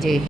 对。